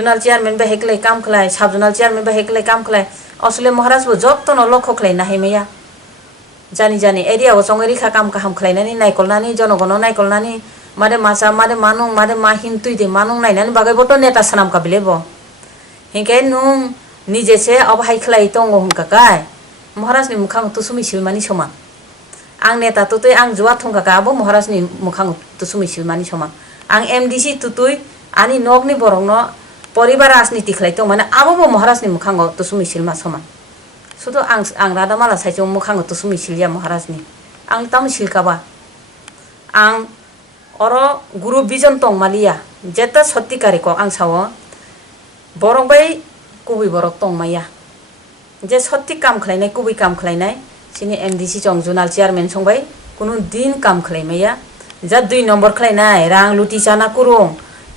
जुनाल चेयारमैन बे हेकले काम खलाय साब जुनाल चेयारमैन बे हेकले काम खलाय असले महाराज बो जत्तो न लक्ष्य खलाय नाहे मैया जानी जानी एरिया वो संगे रिखा काम काम खलायनानै नायकलनानै जनगण नायकलनानै मादे मासा मादे मानुं मादे मा हिंतुई दे मानुं नायनानै बागै बतो नेता सानाम काबिले बो हिंके नुं निजेसे अब हाय खलाय तंगो हुंकाकाय महाराज नि मुखां तुसुमि सिलमानि समान आं नेता तुतुय आं जुवा थंकाका आबो महाराज नि मुखां तुसुमि सिलमानि समान आं एमडीसी तुतुय आनी नगनि बरंनो परिवार राजनीति खलाय तो माने आबो महाराज नि मुखां तुसुमि सिलमा समान सुदु आं रादा माला साइजो मुखां तुसुमि सिलिया महाराज नि आं ताम सिलकाबा आं अरो गुरु बिजन तंग मालिया जेता सत्तिकारि को आं सावो बरक बै कुबि बरक तंग माया जे सत्ति काम खलायनाय कुबि काम खलायनाय सिनि एमडीसी जंग जुनाल चेयारमैन संबाय कुनु दिन काम खलायमाया जा 2 नम्बर खलायनाय रां लुटि जाना कुरुं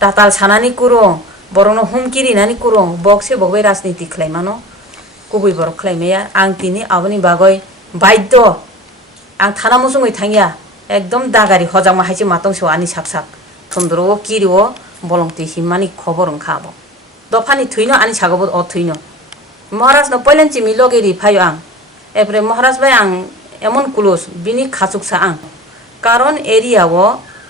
टाटाल सानानि कुरुं बरनो हुमकिरि नानि कुरुं बक्से बगबै राजनीति खलायमानो कुबि बरक खलायमाया आं तिनि आबनि बागै बाध्य आं थाना मुसुङै थांगिया एकदम दागारि हजां माहायसे मातंसो आनि साकसाक थुमद्रो किरिओ बलंति हिमानि खबर ओंखाबो दफानि थुइनो आनि सागबो अ थुइनो महाराज न पहिलेन चिमि लगेरि फायो आं एप्रे महाराज भाई आं एमन क्लोज बिनि खाचुकसा आं कारण एरिया वो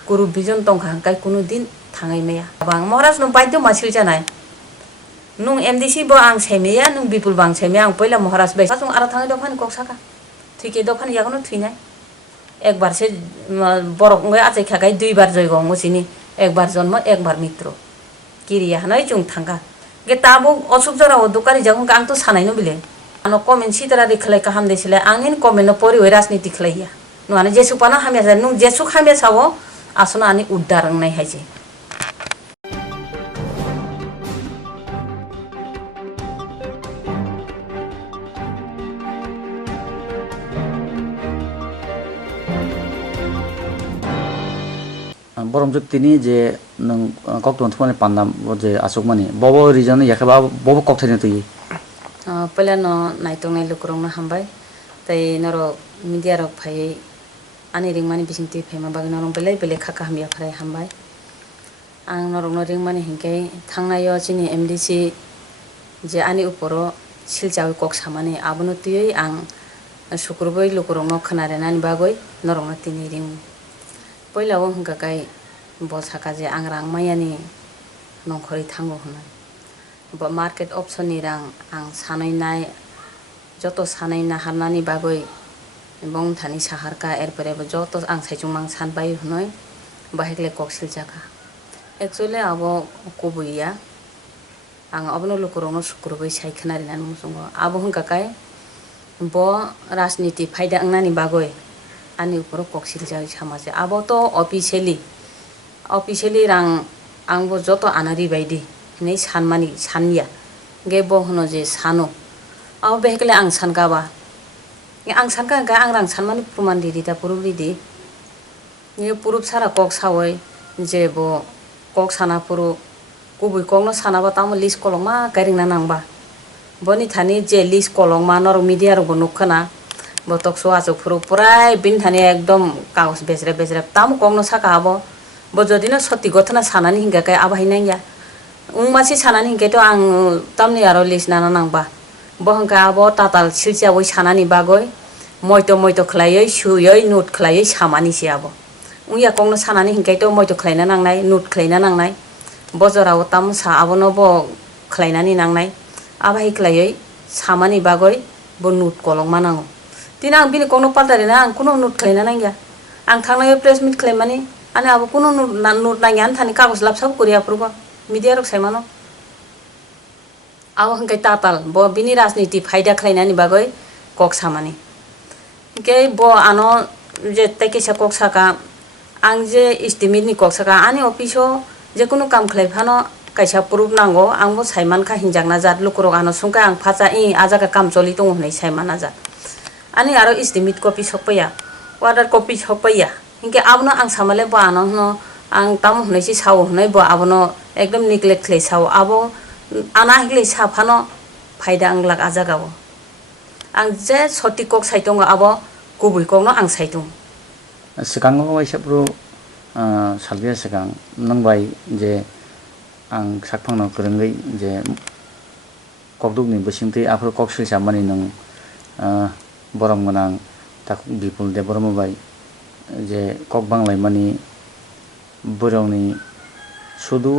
गुरु बिजन तंखा हांकाय कुनु दिन थाङै मैया आं महाराज न बाध्य मासिल जानाय नुं एमडीसी बो आं सैमेया नुं बिपुल बां सैमेया आं पहिला महाराज भाई सासुं आरा थाङै दफानि कक्साका थुइके दफानि यागनो थुइनाय एक बार से बरक ngै आचै खागाय 2 बार जयग मुसिनि एक बार जन्म एक बार मृत्यु किरिया हनै जुं थांगा गे ताबो असुक जराव दुकारि जागुं आं तो सानायनो बिले आनो कमेन्ट सितरा रिखलाय काहाम देसिले आंनि कमेन्ट न परि राजनीति खलाइया नुआनो जेसु पाना हामिया नु जेसु हामिया सावो आसना आनि उद्धार नाय हायजे बरम जुक्तिनि जे नों कक्टन थमाने पान्दाम जे आसुक माने बबो रिजन याखबा बबो कक्थायनो तुइ पहिला न नायतंनाय लुकुरंनो हामबाय तै नरो मीडिया रक फाय आनि रिंमानि बिसिंति फायमा बागै नरं बेले बेले खाका हामिया फाय हामबाय आं नरं रिंमानि हिंकै थांनायो चिनि एमडीसी जे आनि उपरो सिलजाव कक सामाने आबनो तुयै आं शुक्रबै लुकुरंनो खोनारेनानि बागै नरं तिनि रिं पहिलाव हंगाकाय बसाका जे आं रांमायानि नंखरि थांगो होना मार्केट अपसननि रां आं सानैनाय जत सानैना हारनानि बागै बंथानि साहारका एरपरेबो जत आं साइजुमां सानबाय हनै बाहेकले कक्सिल जाका एक्चुअली आबो कुबैया आं अबनो लुकुरंनो शुक्रबै साइखनारिनानि मुसुंगो आबो हंगाकाय ब राजनीति फायदा अंनानि बागै आनि उपरो कक्सिल जाय समाजे आबो तो ऑफिशियली रां आंबो जत आनारि बायदि नै सानमानि साननिया गे बो होनो जे सानो आबो बेहेकले आं सानगाबा आं सानका आं रां सानमानि प्रमाण दिदि दा पुरुब दिदि ये पुरुब सारा कक सावै जे बो कक साना पुरु गुबै ककनो सानाबा ताम लिस्ट कलंमा गारिंना नांबा बनि थानि जे लिस्ट कलंमा नर मीडिया रबो नुखना बतक सो आजो पुरु पुराय बिन थानि एकदम कागज बेजरे बेजरे ताम ककनो साका आबो बो जदिनो सत्ति गथना सानानि हिंगाकाय आबाहायनाया उंमासि सानानि हिंगायथ आं तामनि आरो लिस्ट नाना नांबा बहंका आबो टाटाल सिलजावै सानानि बागै मयतो खलायै सुयै नोट खलायै सामानिसि आबो उया ककनो सानानि हिंगायथ मयतो खलायना नांनाय नोट खलायना नांनाय बजराव ताम सा आबोनो बो खलायनानि नांनाय आबाहाय खलायै सामानि बागै बो नोट कलंमा नांगौ दिन आं बिनि ककनो पाल्टारिना आं कुनो नोट खलायना नांगिया आं थांनाय प्रेस मिट खलायमानि आने आबो कुनो नोट नांगियान थानि कागज लाबसाब करिया पुरबा मीडिया रक सायमानो आबो हंकाय टाटाल बो बिनि राजनीति फायदा खलायनानि बागै कक सामानि के बो आनो जे तैकेसा कक साका आं जे एस्टिमेटनि कक साका आनि अफिसो जे कुनो काम खलायफानो कायसा प्रुफ नांगौ आंबो सायमानखा हिंजांना जात लुकुरक आनो सुंका आं फाजा आजाका काम चलि दङ होननाय सायमाना जात आनि आरो एस्टिमेट कपि सकपैया वार्डार कपि सकपैया हिंके आबनो आं सामाले बो आनो हनो आं ताम होननायसि साव होननाय बो आबनो एकदम निग्लेक्ट खलै साव आबो आना हिगले साफानो फायदा आंलाक आजागावो आं जे सति कक साइतंग आबो गुबै ककनो आं साइतंग सिगाङाव एसेब्रु सालबिया सिगां नंबाय जे ang sakphangno kwrwngwi je kokdukni bisingtwi afur kok silsamani nung borom gonang tak bipul debormo bai je kok banglaimani borongni শুধু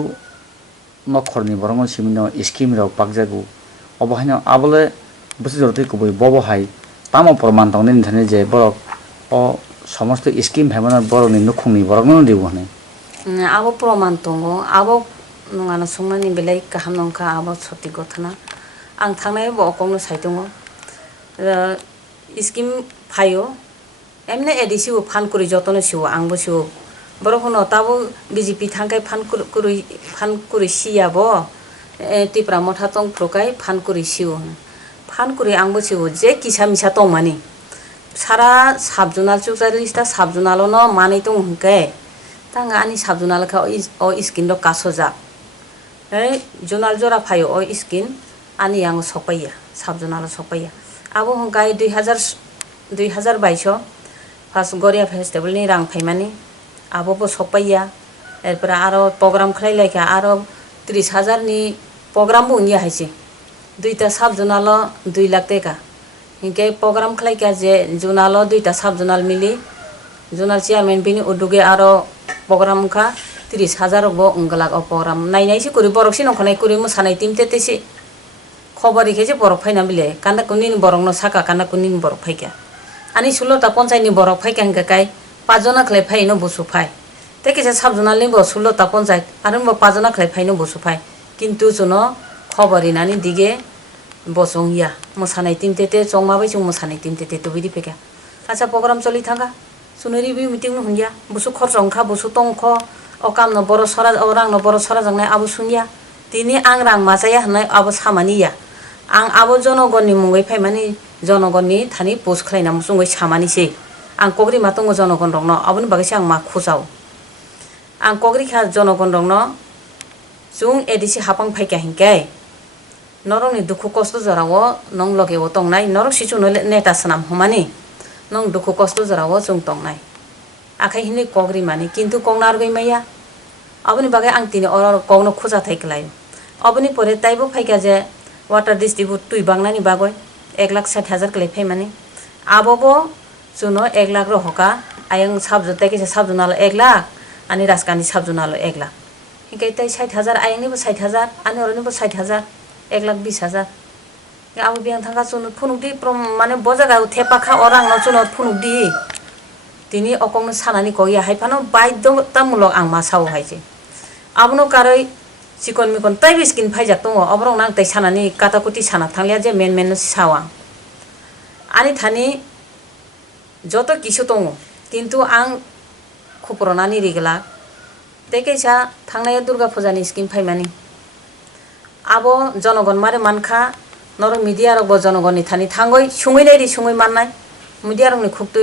নখরনি বরং সিমিনো স্কিম রক পাকজাগু অবহাইনো আবলে বসে জরতে কবই ববহাই তামো প্রমাণ তংনি থানে যে বরক ও সমস্ত scheme হেমনা বরনি নখুংনি বরংনো দিবহনে abo proman tongo abo nungana sungmani belai kaham nongka abo soti gothana ang thangnai bo okongno saitongo skim phayo emne edisi o phan kuri jotono siwo angbo siwo borokhono tabo BJP thangkai phan kuri siyabo tipra motha tong prokai phan kuri siwo phan kuri angbo siwo je kisa misa tongmani sara sabjunal chukjalista sabjunalo no manai tong hungkai tanga ani sabjunal kha o skin ro kasoja junal jora phayo o skin ani yang sopaiya sabjunal sopaiya abo hungkai 2022 first Garia festival ni rang phaimani abo bo sopaiya erpore aro program khlailaika aro 30,000 ni program bo nia haise duita sabjunalo 2 lakh teka hinkai program khlaika je junalo duita sabjunal mili junal chairman bini uduge aro program kha 30,000 bo ungalak o program nainai si kuri borok sino khonai kuri mosanai team tetesi khobori kheje borok phaina bile kanda kunin borok no saka kanda kunin borok phaika ani 16টা পঞ্চায়েতনি বরক phi কাঙ্গাকাই পাঁচজনা খলাই ফাইনো Basu phi তেকেছে সাবজনালনি ব 16টা পঞ্চায়েত আর পাঁচজনা খলাই ফাইনো Basu phi কিন্তু জনো খবরিনানি দিগে বসং ইয়া মোসানাই টিমতেতে চংমাবাই চং মোসানাই টিমতেতে তবিদি ফেকা আচ্ছা programme চলি থাকা Suno review meeting হুইয়া Basu খরচ অংখা বসু টংখ অকাম ন বড় সরা অরাং ন বড় সরা জাংনাই আবু সুনিয়া তিনি আং রাং মাজায়া হনাই আবু সামানিয়া आं आबो जनगणनि मुङै फाइमानि जनगणनि थानि पोस्ट खालायना मुङै सामानिसै आं कग्रि मातंग जनगण रंनो आबोनि बागैसो आं मा खोजाव आं कग्रि खा जनगण रंनो जुं एदिसि हापां फाइका हिंकाय नरंनि दुखु कष्ट जरावो नं लगेवो तंनाय नरक सिचुनो नेता सनाम हमानि नं दुखु कष्ट जरावो जुं तंनाय आखाय हिनि कग्रि मानि किन्तु कगनार गैमाया आबोनि बागै आं तिनि अर कगनो खोजा थाइखलाय आबोनि परे ताइबो फाइका जे वाटार डिस्ट्रिब्यूट तुई बांगनानि बागय 1,60,000 कले फाइमानि आबोबो जुनो 1 लाख रो हका आयं साबजुत तेकेसे साबजुनाल 1 लाख आनि राजकानि साबजुनाल 1 लाख हिंकै तै 60,000 आयंनिबो 60,000 आनि अरनिबो 60,000 1,20,000 आबो बियां थांगा जुनो फुनुकदि माने बजागा थेपाखा अरां न जुनो फुनुकदि तिनि अकंनो सानानि कया हाइफानो बायदतामुलक आं मा साव हाइजे आबनो कारै चिकन मिकन ताइबो स्किन फाइजाक दङ अब्रं नां तै सानानि काटाकुटि साना थांलिया जे मेन सावा आनि थानि যত কিছু दङ किन्तु आं खबरनानि रिगला तेकेसा थांनाय दुर्गा फुजानि स्किम फाइमानि आबो जनगण मारे मानखा नर मिडिया रग जनगणनि थानि थांगय सुङैनायरि सुङै माननाय मिडिया रंनि खुक्ति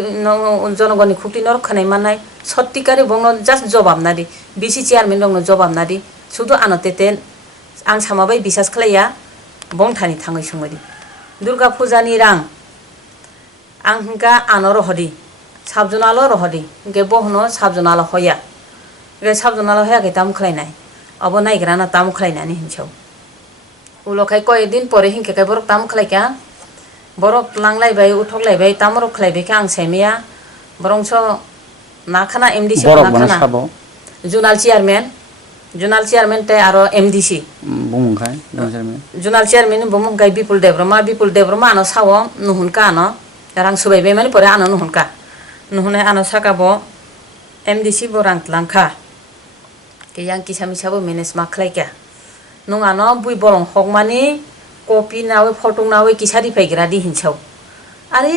जनगणनि खुक्ति नर खनाय माननाय सत्तिकारि बंनो जास्ट जवाब नादि बिसि चेयारमेन रंनो जवाब नादि सुदु आनतेते आं सामाबाय बिसास खालाया बंथानि थाङै सुङैदि दुर्गा फुजानि रां आं हिंका आनर हदि साबजुनाल रहदि गे बहनो साबजुनाल हया गे साबजुनाल हया गे ताम खलायनाय अब नायग्राना ताम खलायनानि हिंसाव उलखाय कय दिन परे हिंके काय बरक ताम खलायका बरक लांलायबाय उठकलायबाय तामरक खलायबायका आं सायमिया बरंस नाखाना एमडीसी नाखाना जुनाल चेयारमेन ते आरो एमडीसी बुंखाय जुनाल चेयारमेन बुंखाय बिपुल देब्रमा आनो सावो नुहुनका आनो रां सुबायबाय माने परे आनो नुहुनका नुहुनाय आनो साकाबो एमडीसी बो रां लांखा के यां किसा मिसाबो मेनेज मा खलायका नुं आनो बुइ बरं हकमानि कपि नावे फटो नावे किसारि फाइग्रा दि हिंसाव आरे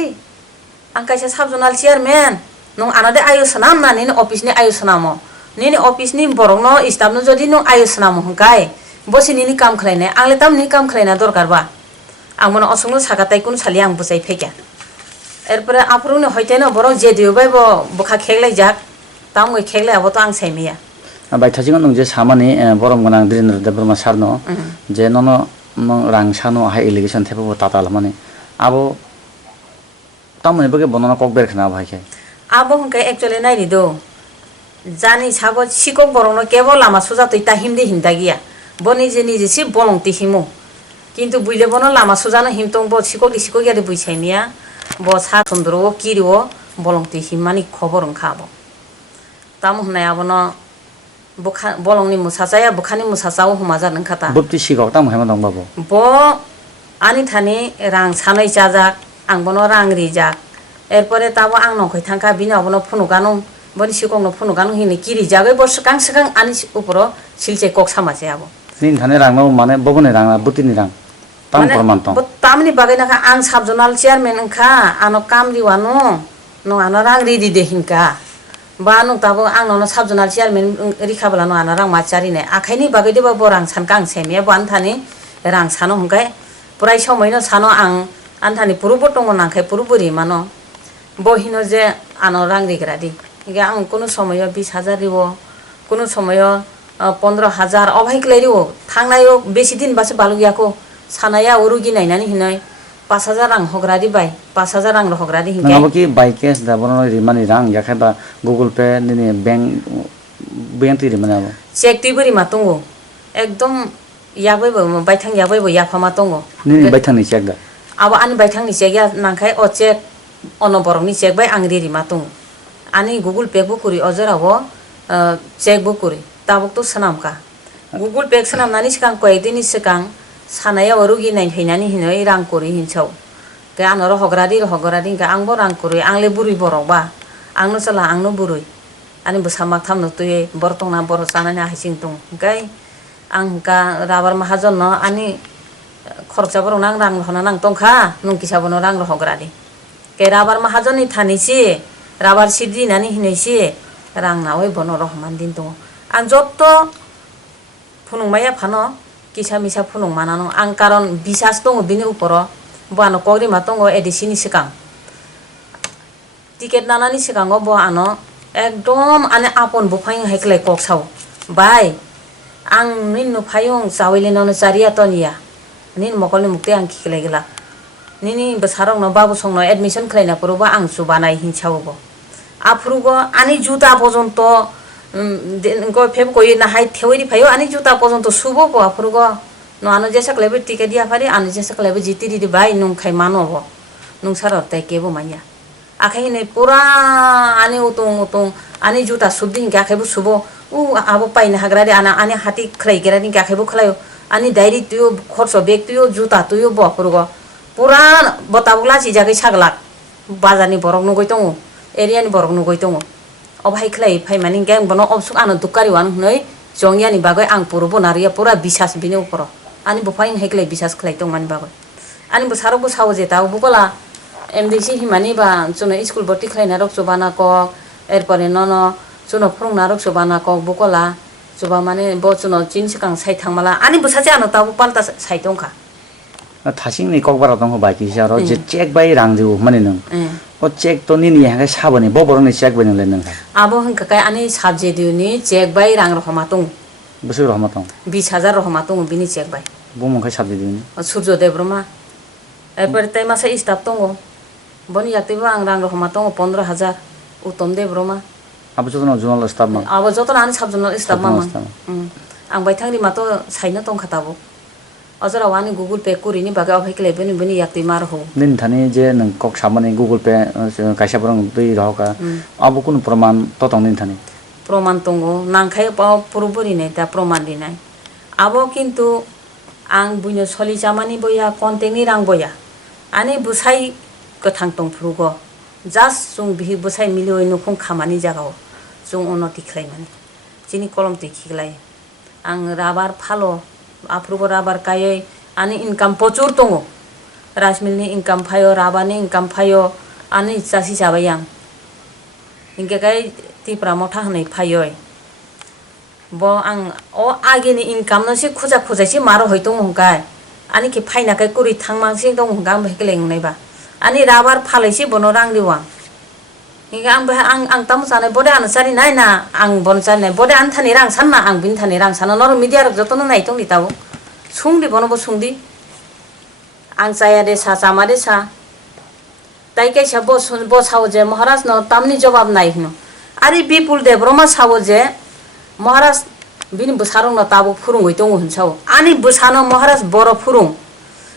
आं कायसा साबजुनाल चेयारमेन नुं आनो दे आयु सनाम नानि अफिसनि आयु सनामो निनि अफिसनि बरंनो स्टाफनो जदि नुं आयु सनामो हंकाय बसिनिनि काम खलायनाय आंले तामनि काम खलायना दरकारबा आं मने असंनो सागाताय कुन सालि आं बुजाय फैका एरपरे आफरुनो हयतेनो बर जे दिबाय बो बखा खेगलाय जाक तामगै खेगलाय आबो तो आं सायमिया बाय थाजिगन नों जे सामानि बरम गनां द्रेन्द्र देब्रमा सारनो जे ननो रां सानो हाय एलिगेशन थेबो ताताल माने आबो तामने बगे बनना कक बेरखना भाइके आबो हंके एक्चुअली नायरि दो जानि सागो सिकक बरंनो केवल लामा सुजा तै ताहिमदि हिंदा गिया bo nije si bolong ti himu কিন্তু বুইলে বনো Lama সুজানো হিমতং bo sikok yadi buisaimia bo sa sondro kiriwo bolong ti himani khobor ongkhabo tamu hnai abono bolongni musachaya bukhani musachao humajar nongkhata bupti sikok tam hema dong babo bo ani thani rang sanai chajak ang bono rang rijak erpore tabo ang nongkhoi thangka bini abono phunukano boni sikokno phunukano hini kiri jagai bo sakang ani uporo silche kok samaje abo nin thane rang no mane bobone rang butini rang tam porman tong tamni bagai naka ang sabjonal chairman angkha ano kamri wano no ano rang ridi dehinka ba no tabo ang no sabjonal chairman rikhabala no ano rang machari ne akhaini bagai deba bo rang sankang semia bo anthani rang sano hongkai purai somoi no sano ang anthani purubo tongo nangkai puruburi mano bo hino je ano rang rigradi ge ang kono somoyo 20,000 riwo kono somoyo 15,000 অভাই ক্লাইরিও থাংনায়ও বেশি দিন বাসে বালুগিয়াকো সানায়া ওরুগি নাইনানি হিনয় 5,000 রাং হগ্রাদি বাই 5,000 রাং হগ্রাদি হিনকে nangabo ki by cash da bono rimani rang yakha da google pay ni bank ti rimani abo cheque টিবরি মাতঙ্গো একদম ইয়াবাইবো বাইথাং ইয়াবাইবো ইয়াফামা তঙ্গো ni baithang ni check da আবো আনি বাইথাং নি চেক ইয়া নাংখাই ও চেক অনবরং নি চেক বাই আংরি মাতঙ্গো আনি গুগল পে বো করি অজরাবো চেক বো করি tabok to sanamka google pay sanamnani sikang koyedini sikang sanaya orugi nai thainani hinoi rang kori hinchau ke anoro hogradi ga angbo rang kori angle buri borok ba angno chala angno burui ani busamak thamno tuye bortong na bor sanani haising tung gai angka rabar mahajon no ani khorcha borong nang rang hona nang tongkha nung kisabono rang hogradi ke rabar mahajon ni thanisi rabar sidri nani hinaisi rang nawai bono rohman din tong ang jotto phunungmaya phano kisa misa phunung manano ang karon bisas tongo bini uporo bo ano kogri matongo edisini sikang ticket nanani sikango bo ano ekdom ane apon bufang haiklai koksau bai ang nin no phayong sawile no charia tonia nin mokolni mukte ang khiklai gela nini basarong no babu song no admission khlaina poroba ang subanai hinchau bo afrugo ani juta pojonto ko pheb koi na hai theory phayo ani juta pojonto subo bo afrugo no ano jesa klebe ticket dia phari ano jesa klebe jitiri di bai nung khai mano bo nung sarot tai kebo manya akhai ne pura ani utong ani juta subding ka khaibu subo u abo pai na hagrade ana ani hati khlai gerani ka khaibu khlayo ani diary tuyo khorso bag tuyo juta tuyo bo afrugo pura botabugla si jagai saglak bazani borok nugoi tongo area ni borok nugoi tongo obhai khlai phai mani gang bono obsuk ano dukari wan hnoi jongya ni bagai ang purubo naria pura bisas bini uporo ani bufai haiklai bisas khlai tong mani bagai ani bo sarok bo sawo je taw bukola mdc himani ba chuno school boti khlai na rok chobana ko erpore nono chuno phurung na rok chobana ko bukola choba mane bo chuno chin sikang sai thangmala ani busaje ano taw palta sai tongkha thasing ni kokbara dong ba ki jaro je check bai rang ju mani nang o check to ni ha ga sabani bo borong ni check bai nang le nang abo hangka kai ani sabje diuni check bai rang rohmatung busu rohmatung 20,000 rohmatung bini check bai bo mong khai sabje diuni surjo debroma erpore tai masa staff tongo boni yakte ba ang rang rohmatung 15,000 utom debroma abo jotono journal staff ma abo jotono ani sabjono staff ma ang bai thangri mato saina tong khatabo ajara wani google pay kuri ni baga obhai klebe ni bini yakte mar ho nin thani je nang kok samani google pay kaisa borong dei roka abo kun praman to tong nin thani proman tongo nangkhai pa puruburi nei ta proman di nai abo kintu ang buino soli jamani boya konteni rang boya ani busai kothang tong phurugo just sung bihi busai miloi no khung khamani jagao sung onoti khlai mani chini kolom te khiglai ang rabar phalo aprubo rabar kayoi ani income pochur tongo rasmil ni income phayo rabani income phayo ani chasi jabayang ingke kai ti pramotha hanai phayoi bo ang o age ni income no se khuja si maro hoitong hongkai ani ke phaina kai kuri thangmang sing dong hongam bekeleng nai ba ani rabar phalaisi bono rang liwang inga ang tamu sanai bode an sari nai na ang bon sari nai bode an thani rang sanna ang bin thani rang sana nor media rok jotono nai tong ditau sungdi bono bo sungdi ang saya de sa sama de sa tai kai sa bo sawo je maharaj no tamni jawab nai hino ari bipul de brahma sawo je maharaj bini bwsarok no tabuk phurungui tongo hinsao ani bwsano maharaj boro phurung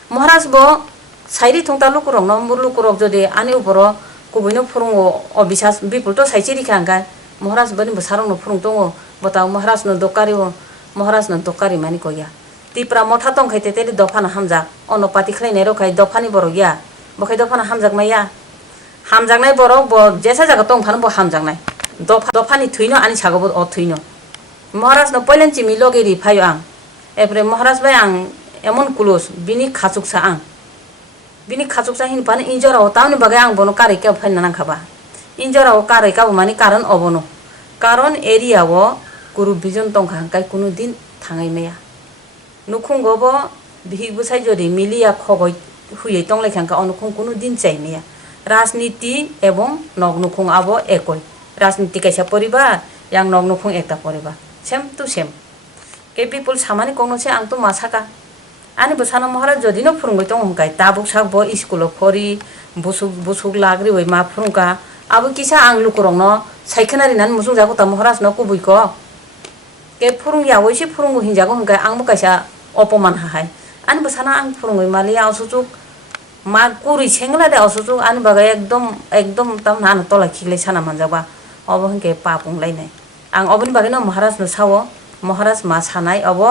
maharaj bo sairi thongta lukurok no lukurok jodi ani uporo kubuino phurungo o bisas bipul to saisi rikha angka maharaj bani bwsarok no phurung tongo botao maharaj no dokari o maharaj no dokari mani koya tipra motha tong khaite teli dofana hamjak ono pati khlainai ro khai dofani borok ya bokhai dofana hamjak maya hamjaknai borok bo jesa jaga tong phano bo hamjaknai dofani thuino ani sago bo o thuino maharaj no poilen chimi loge ri phayo ang epre maharaj bai ang emon kulos bini khachuksa ang bini khachuksa hin pan injora o tamni bagai ang bono kare ka phaina nang khaba injora o kare ka mani karon obono karon area o guru vision tong khang kai kuno din thangai meya nukhungo bo bihi busai jodi milia khogoi huye tong lekhang ka onukhung kuno din chai meya राजनीति एवं नगनुखुंग आबो एकoi राजनीति कैसा परिबा yang नगनुखुंग एकता परिबा सेम टू सेम के पीपल सामानि कोनो से आं तो मासाका आनि बसानो महाराज जदि न फुरुंगै दं हंकाय ताबुक साक बो स्कुल फरि बुसुक लाग्रि वै मा फुरुंका आबो किसा आं लुकुरं न साइखनारि नान मुसुं जागो ता महाराज न कुबुइको के फुरुंग यावै से फुरुंगो हिंजागो हंकाय आंबो कैसा अपमान हाहाय आनि बसाना आं फुरुंगै मालिया असुजुक मा कुरि सेंगला दे असुजुक आनि बागै एकदम तम नान तला खिगलै साना मानजाबा अब हंके पापुं लायनाय आं अबनि बागै न महाराज न सावो महाराज मा सानाय अब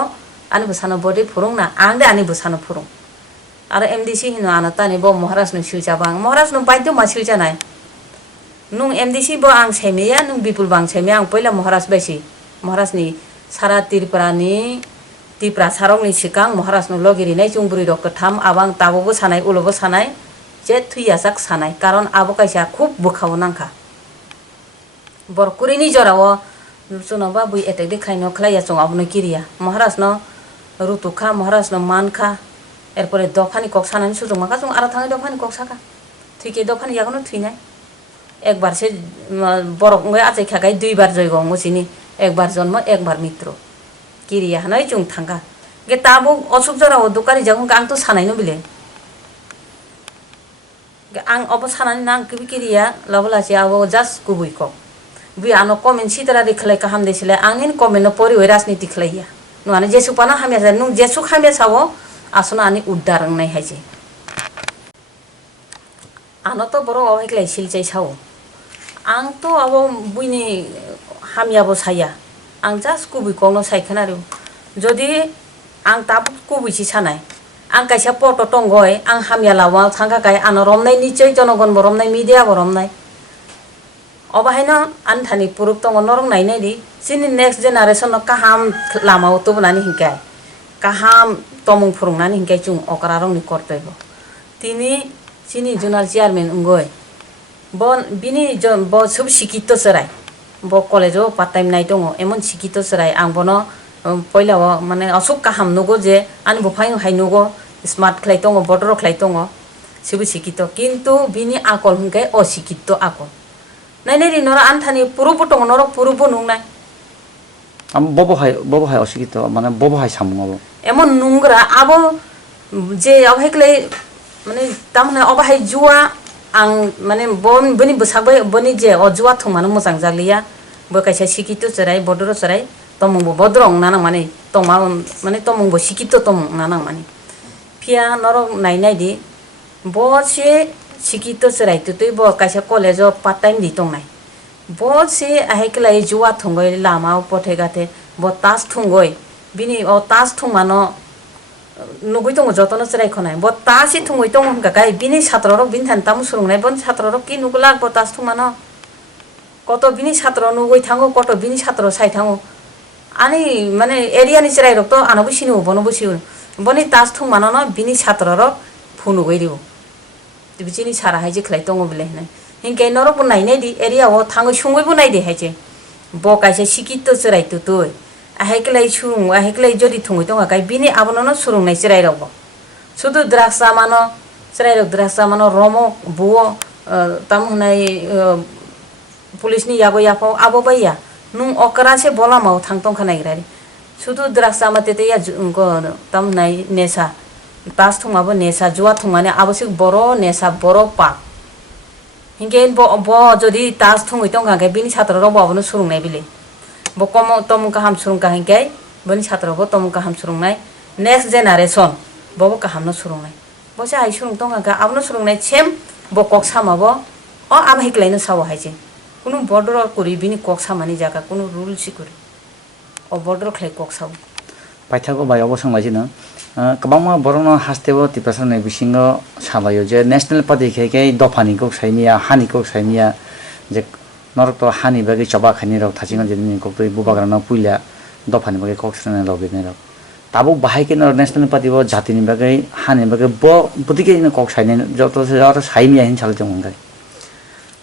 आनि बसानो बडि फुरुं ना आं दे आनि बसानो फुरुं आरो एमडीसी हिनो आनो तानि बो महाराज न सुजाबां महाराज न बायदो मा सुजानाय नुं एमडीसी बो आं सेमिया नुं बिपुल बां सेमिया आं पहिला महाराज बायसि महाराज नि सारा तिप्रा सारंनि सिगां महाराज न लगिरिनाय जुंबुरि रक थाम आबां ताबोबो सानाय उलबो सानाय जे थुयासाक सानाय कारण आबो कायसा खूब बुखाव नांखा बरकुरिनि जराव जुनबा बुइ एटेक देखायनो खलाया चंग आबनो किरिया महाराज न रुतुखा महाराज न मानखा एरपरे दफानि कक सानानि सुजों माखा जों आरो थाङै दफानि कक साका थुइके दफानि यागनो थुइनाय एक बार से बरक ngै आजै खागाय दुइ बार जयग मुसिनि एक बार जन्म एक बार मृत्यु किरिया हनाय जों थांगा गे ताबो असुक जराव दुकारि जागोन आं तो सानायनो बिले आं अब सानानि नां किरिया लाबलासि आबो जास्ट गुबुइक बुइ आनो कमेन्ट सितरा देखलाय काहाम देसिले आंनि कमेन्ट परि वै राजनीति खलाइया नुआनो जेसु पाना हामिया जा नु जेसु खामिया सावो आसना आनि उद्धार नाय हायजे आनो तो बरो अहायख्लाय सिलचाय सावो आं तो अब बुइनि हामियाबो साया आं जास्ट कुबुइकनो सायखनारो जदि आं ताबु कुबुइसि सानाय आं कायसा पट टंगय आं हामिया लावा थांगाखाय आनो रमनाय निचय जनगण बरमनाय मिडिया बरमनाय अबाहायनो आन्थानि पुरुब दङ नरं नायनायदि जोंनि नेक्स्ट जेनारेसन काहाम लामाव तबनानै हिंखाय काहाम तमुं फुरुंनानै हिंखाय जों अकरा रंनि कर्तव्य तिनि चिनि जुनार चेयारमेन उंगय बिनि सब शिक्षित सराय ब कलेजो पार्ट टाइम नाय दङ एमन शिक्षित सराय आं बनो पहिलाव माने असुक काहाम नुगो जे आनि बफाय हाय नुगो स्मार्ट खलाय दङ बडर खलाय दङ सब शिक्षित किन्तु बिनि आकल हिंखाय अशिक्षित आकल नायनायरि नरा आन्थानि पुरुब दङ नरा पुरुब नुंनाय आम बबहाय अशिक्षित माने बबहाय सामुङाबो एमन नुंग्रा आबो जे अबहायखलै माने तामने अबहाय जुवा आं माने बनि बसागबाय बनि जे अजुवा थंमानो मोजां जालिया बो कायसा शिक्षित सराय बडर सराय तमुंबो बद्रं नानां माने तमा माने तमुंबो शिक्षित तमुं नानां माने फिया नर नायनायदि बसे शिक्षित सराय तुतै ब कायसा कलेज पार्ट टाइम दि तंनाय बसे आहायखलै जुवा थंगय लामा पथे गाथे ब तास थंगय बिनि अ तास थंमानो नुगै दङ जतन सराय खनाय ब तासि थंगै दङ हंगाखाय बिनि छात्ररक बिनि थान तामु सुरुंनाय बन छात्ररक कि नुगला ब तास थंमानो कत बिनि छात्र नुगै थाङो कत बिनि छात्र साय थाङो आनि माने एरियानि सरायरक तो आनबो सिनु बनबो सिउ बनि तास थंमानो न बिनि छात्ररक फुनुगै दिउ बिचिनि सारा हायजे खलाय दङ बिले हनाय हिंके नरक नायनायदि एरियाव थाङो सुंगैबो नायदि हायजे ब कायसे शिक्षित सराय तुतुय आहायखलै सुरुं आहायखलै जदि थंगै दङाखाय बिनि आबननो सुरुंनाय सरायरक सुदु द्राक्षा मानो सरायरक द्राक्षा मानो रमो बुओ ताम हनाय पुलिसनि यागो याफाव आबो बाया नुं अकरासे बलामाव थांतंखानायग्रारि सुदु द्राक्षा मातेते या ताम हनाय नेसा तास थंमाबो नेसा जुवा थंमाने आबोसिक बरो नेसा बरो पाप हिंके ब जदि तास थंगै दङाखाय बिनि छात्र रबावनो सुरुंनाय बिले बकम तम काहाम सुरुंका हिंके boni chatra bo tom kaham surungnai next generation bo kaham no surungnai bo se ai surung tonga ka abno surungnai chem bo kok sama bo o am hiklai no sawo haije kuno border kuri bini kok samani jaga kuno rule sikuri o border khlai kok sawo paithago bai obosong laisino kabangma borokno hastebo tipasar nei bisingo salayo je national party kheke dofani kok saimia hani kok saimia je norok to hani bagi choba khani rok thachinga jeni kok toi bubagrana puila dofani bagi kok sene lobe ne rok tabo bahai ke national party bo jatini bagi hani bagi bo budike ne kok saine joto se aro saimia hin chal jong ngai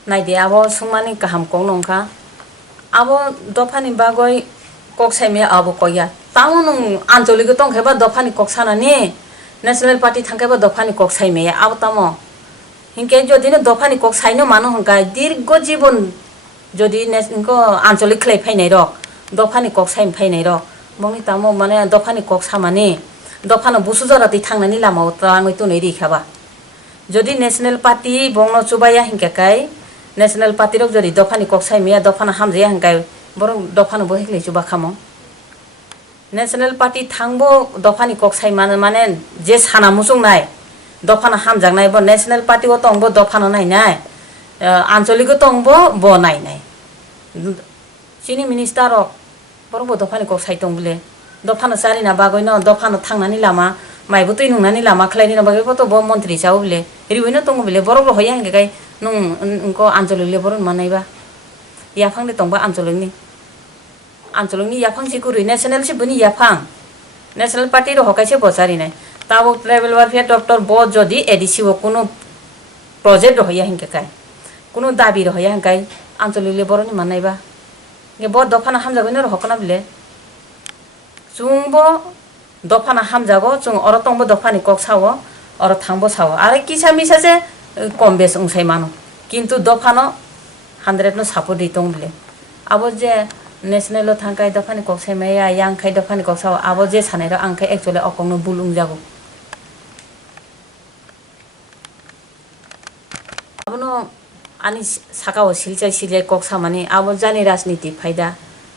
nai de abo sungmani kaham kong nongka abo dofani bagoi kok saimia abo koya taunung anjoli tong kheba dofani kok sanani national party thangkeba dofani kok saimia abo tamo hinke jodi ne dofani kok saino manu hongka dirgo jibon jodi nesinko anjoli khlai phainai rok dofani kok saim phainai rok bongni tamo mane dofani kok samani dofano busu jorati thangnani lama utangoi tunai rikhaba jodi national party bongno chubaya hinke kai national party rok jodi dofani kok saimia dofano hamjaya hingkai borong dofano bo hiklai chuba khamo national party thangbo dofani kok saimane mane je sana musung nai dofano hamjangnai bo national party o tongbo dofano nai nai anjoli ko tongbo bo nai nai chini minister rok borong bo dofani kok sai tong bile dofano sari na bagoi no dofano thangnani lama maibo tui nungnani lama khlaini na bagoi to bo mantri chau bile riwino tong bile borok ro hoya hingke kai nung ko anjoli le boron manaiba yafang de tongba anjoli ni yafang sikuri national si buni yafang national party ro hokaise bosari nai tabo tribal welfare doctor bo jodi edc bo kuno project ro hoya hingke kai kuno dabi ro hoya hingkai anjoli le boroni manaiba ge bo dofana hamjagoi no hokona bile chungbo dofana hamjago chung oro tongbo dofani kok sawo oro thangbo sawo are kisa misa je kom bes ungsai mano kintu dofano 100 no support di tong bile abo je national lo thangkai dofani kok saimaya yang khai dofani kok sawo abo je sanai ro angkai actually okong no bulung jago abono ani sakao silchai kok samani abo jani rajniti phaida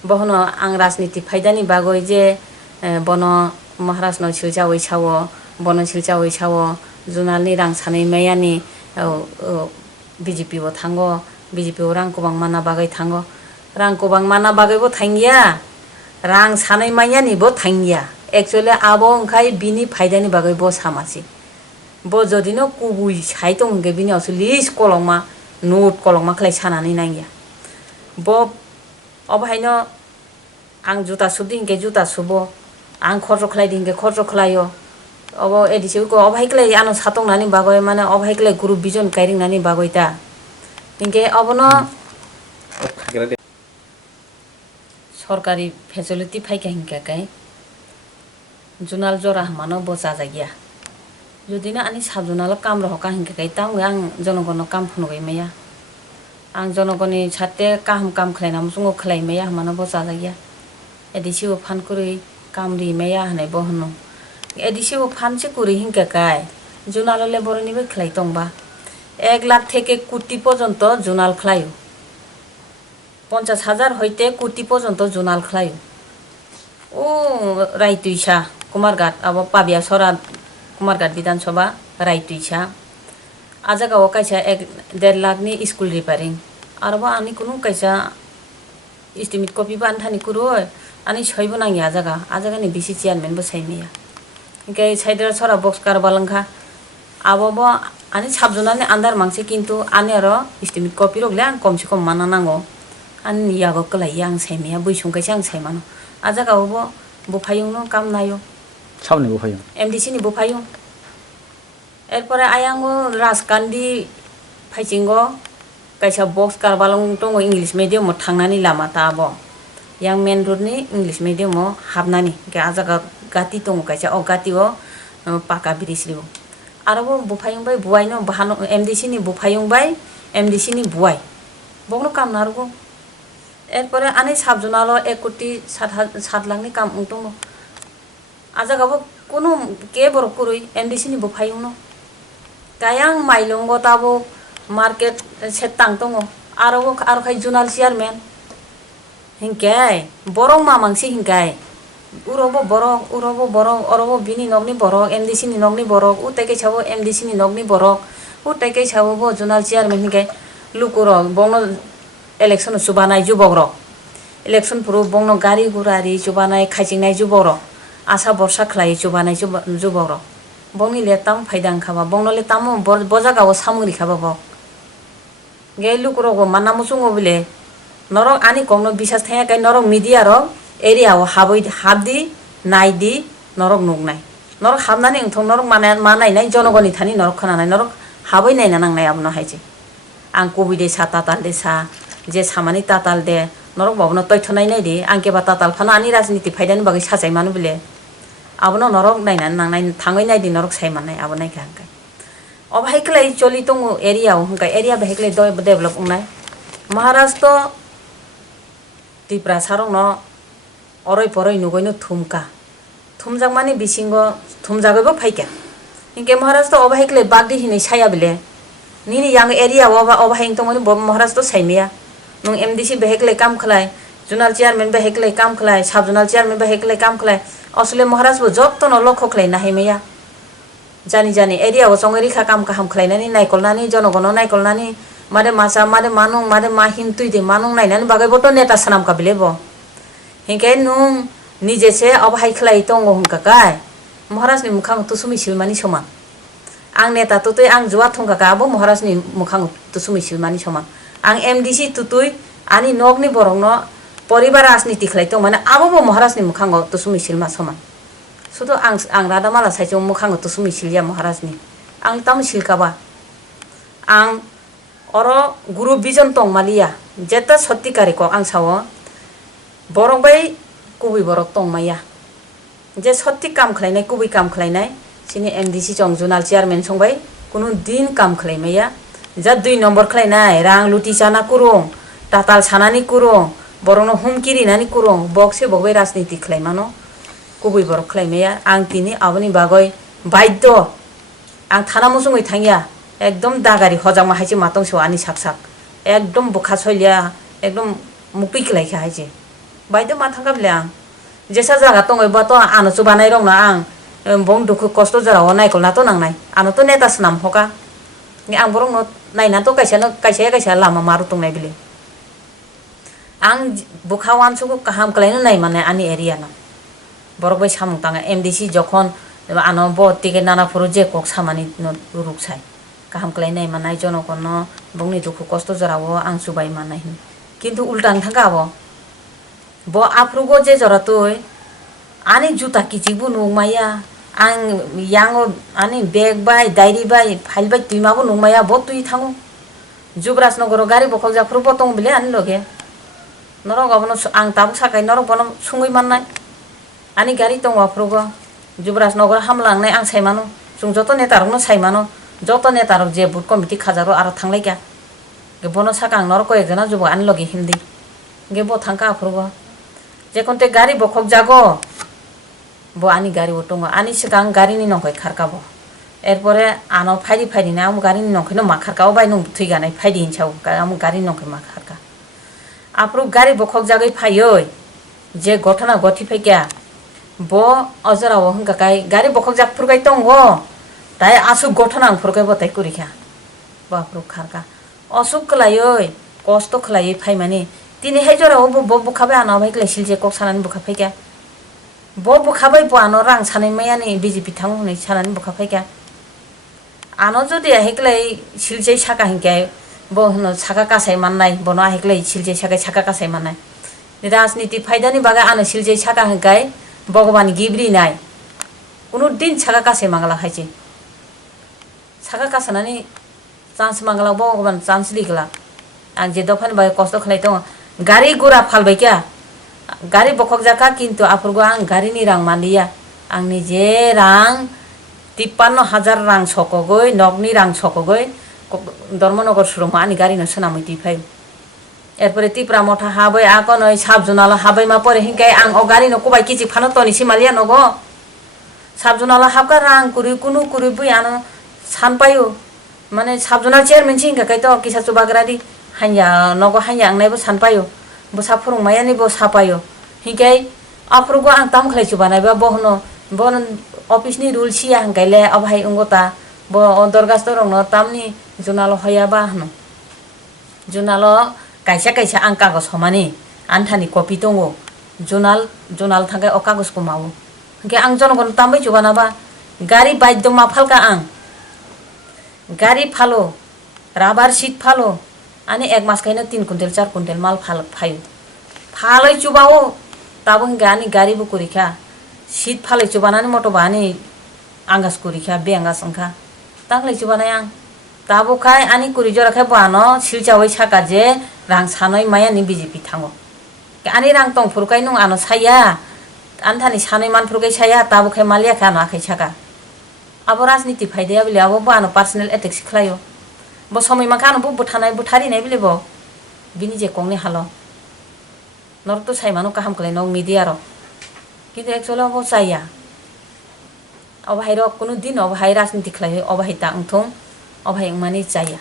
bohono ang rajniti phaidani bagoi je bono maharaj no silchawai chawo bono silchawai chawo junalni rang sanai mayani BJP bo thango BJP o rang kubang mana bagai thango rang kubang mana bagai bo thangya rang sanai mayani bo thangya actually abo ongkai bini phaidani bagai bo samasi bo jodino kubui saitong ge bini list kolongma note kolongma khlai sanani nangya bo obahaino ang juta subding ge juta subo ang khorjo khlai ding ge khorjo khlaio obo edisi ko obhai klai ano satong nani bagoi mane obhai klai group vision kairing nani bagoi ta inge obono sorkari facility phaika hingka kai junal jora mano bocha jagia jodina ani sabjunal kam ro hoka hingka kai tang ang jonogono kam phunoi meya ang jonogoni chatte kam khlaina musungo khlai meya mano bocha jagia edisi o phan kuri kam ri meya hanai bo hno edisi o phan se kuri hingka kai junal le boroni be khlai tongba 1 lakh থেকে কোটি পর্যন্ত zonal খলায়ো 50,000 হইতে কোটি পর্যন্ত zonal খলায়ো ও রাইতুইসা কুমারঘাট আবো পাবিয়া সরা কুমারঘাট বিধানসভা Raituisa আজাগাও কাইসা 1.5 লাখনি school repairing আরবা আনি কোনো কাইসা এস্টিমেট কপি বানথানি কুরো আনি সইবো নাঙি আজাগানি বিসি চেয়ারম্যান বো সাইমিয়া ইনকে সাইদরা সরা বক্স কারবালংখা আবো ani sabjunani andar mangse kintu ani aro estimate copy rogle ang komse kom mana nango ani yago klai yang saimia buisung kaisa ang saimano ajaga obo bufayung no kam nayo sabni bufayung MDC ni bufayung erpore ayango raskandi phaichingo kaisa box karbalong tongo english medium mo thangnani lama ta abo yang main road ni english medium mo habnani ke ajaga gati tongo kaisa o gati o paka birisribo arabo bufayung bai buai no bahano MDC ni bufayung bai MDC ni buai bogno kam nargo erpore ani sabjunalo 1 কোটি 7 lakh ni kam ungtongo ajagabo kono ke bor kurui MDC ni bufayung no kayang mailongo tabo market setang tongo arabo aro khai junal chairman hingkai borong mamangsi hingkai urobo borok orobo bini nokni borok MDC ni nokni borok uteke chabo MDC ni nokni borok uteke chabo bo zonal chairman hingke lukurok bongno election subanai jubokrok election puru bongno gari gurari chubanai khaisingnai jubokrok asa borsa khlai chubanai jubokrok bongni letam phaidang khaba bongno letamo bojagao samungri khaba bo ge lukurok manna musungo bile norok ani kongno bisas thaya kai norok media rok area o habdi naidi norok nugnai norok habnani engthong norok manai nai jonogoni thani norok khonanai norok habai nai na nangnai abno haije ang covid de sa tatal de sa je samani tatal de norok babno toithonai nai de angke ba tatal phana ani rajniti phaidani bagi sajai manu bile abno norok naina nangnai thangai nai di norok sai manai abonai kai obhai klai choli tongo area o hangkai area bahiklai develop ungnai Maharashtra Tripura sarong no oroi poroi nugoino thumjakmani bisingo thumjagoibo phaikya hingke Maharashtra obhaikle bagdi hinai saya bile nini yang area obhaing tongoni Maharashtra saimia nung MDC behekle kam khlai zonal chairman behekle kam khlai sub zonal chairman behekle kam khlai asle Maharashtra jottono lokho khlai na haimeya jani area o songeri kha kam kaham khlainani naikolnani jonogono naikolnani made masa made manung made mahin tuide manung nainani bagai boto neta sanam kabile bo hingke nung nije se obhai khlai tongo hungka kai Maharashtra ni mukhang tusumi silmani soman ang neta tutui ang juwa thongka ka abo Maharashtra ni mukhang tusumi silmani soman ang MDC tutui ani nokni borokno poribar rajniti khlai tong mane abo bo Maharashtra ni mukhang tusumi silma soman sudo ang radamala saijong mukhang tusumi silya Maharashtra ni ang tam silkaba ang oro guru vision tong malia jeta sotikari ko ang sawo borok bai kubi borok tong maya je sotti kam khlainai kubi kam khlainai sini MDC chong zonal chairman songbai kunu din kam khlai maya ja 2 number khlainai rang luti chana kurung tatal sanani kurung borokno humkiri nani kurung bokse bogbai rajniti khlai mano kubi borok khlai maya ang tini aboni bagoi baiddo ang thana musungoi thangya ekdom dagari hojama haije matong so ani saksak ekdom bukha soilya ekdom mukpi klai kha haije baiddo mathanga blang jesa jaga tongoi ba to ano chubanai rong na ang bong dukhu kosto jara onai kolna to nangnai ano to neta snam hoka ni ang borong no naina to kaisa lama maru tongnai bile ang bukha wan suku kaham klai no nai mane ani area na borok bai samung tanga MDC jokhon ano bo tike nana project kok samani no ruksai kaham klai nai manai jonokono bongni dukhu kosto jarao ang subai manai kintu ultang thanga bo afrugo je joratoi ani juta kichibu nungmaya ang yango ani bag bai diary bai file bai tuimabu nungmaya bo tui thangu Jubraj nogoro gari bokol jafru botong bile ani loge norok abono ang tabu sakai norok bono sungui mannai ani gari tong afrugo Jubraj nogor hamlangnai ang saimano sung joto netarokno saimano joto netarok je boot committee khajaro aro thanglai kya ge bono sakang norok ekjana jubo ani loge hindi ge bo thangka afrugo je konte gari bokok jago bo ani gari otongo ani sikang gari ni nongkoi kharkabo erpore ano phaidi na am gari ni nongkoi no ma kharkabo bai nong thuiganai phaidi hinchau am gari nongkoi ma kharka apro gari bokok jagai phaioi je gotona goti phaikya bo ojara o hingka kai gari bokok jak purgai tongo tai asu gotona purgai bo tai kurikha ba apro kharka asuk klaioi kosto khlai phaimani tini hejora o bo bukhabai ana bai klai silje kok sanani bukha phaikya bo bukhabai bo ano rang sanai mayani BJP thangu nei sanani bukha phaikya ano jodi heklai silje saka hingkai bo hno saka kasai mannai bono heklai silje saka kasai mannai rajniti phaidani baga ano silje saka hingkai bhagwan gibri nai kuno din saka kasai mangala haije saka kasanani chance mangala bhagwan chance ligla ang je dofan bai kosto khlai tong gari gura phalbai kya gari bokok jaka kintu apurgo ang gari ni rang manliya ang nije rang 53,000 rang sokogoi nokni rang sokogoi Dharmanagor suroma ani gari no sanamoi tifai erpore Tripura motha habai akonoi sabjonala habai ma pore hingkai ang o gari no kobai kichi phano toni simalia nogo sabjonala habka rang kuri kunu kuri bui ano sanpayo mane sabjonal chairman sing kai to kisa chubagradi hanya nogo hanya ang nai bo sanpayo bo sapurung mayani bo sapayo hingkai afro ang tam khlai chu banai ba bohno bon office ni rule sia hangkaile abhai ungota bo dorgas torong no tamni junalo hoya ba hno junalo kaisa kaisa ang kagos homani anthani copy tongo junal thangai o kagos ko mawo hangke ang jonogon tambai chu bana ba gari baiddo ma phalka ang gari phalo rubber sheet phalo ani ek mas kaina 3 quintal 4 quintal mal phayo phalai chu bawo tabo gani gari bu kurikha sheet phalai chu banani moto bani angas kurikha be angas angkha tanglai chu banayang tabo khai ani kuri jora khai bano silchawai saka je rang sanoi maya ni BJP thango ani rang tong furkai nung ano saya anthani sanoi man furkai saya tabo khai malia khana khai saka abo rajniti phaidaya bile abo bano personal attack sikhlayo bo somoi makano bu buthanai buthari nai bile bo bini je kongni halo norto saimano kaham kale nong media ro কিন্তু actually abo saya অবহাই কোন দিন অবহাই রাজনীতি খেলায় অবহাই তা অংথং অবহাই মানে চাইয়া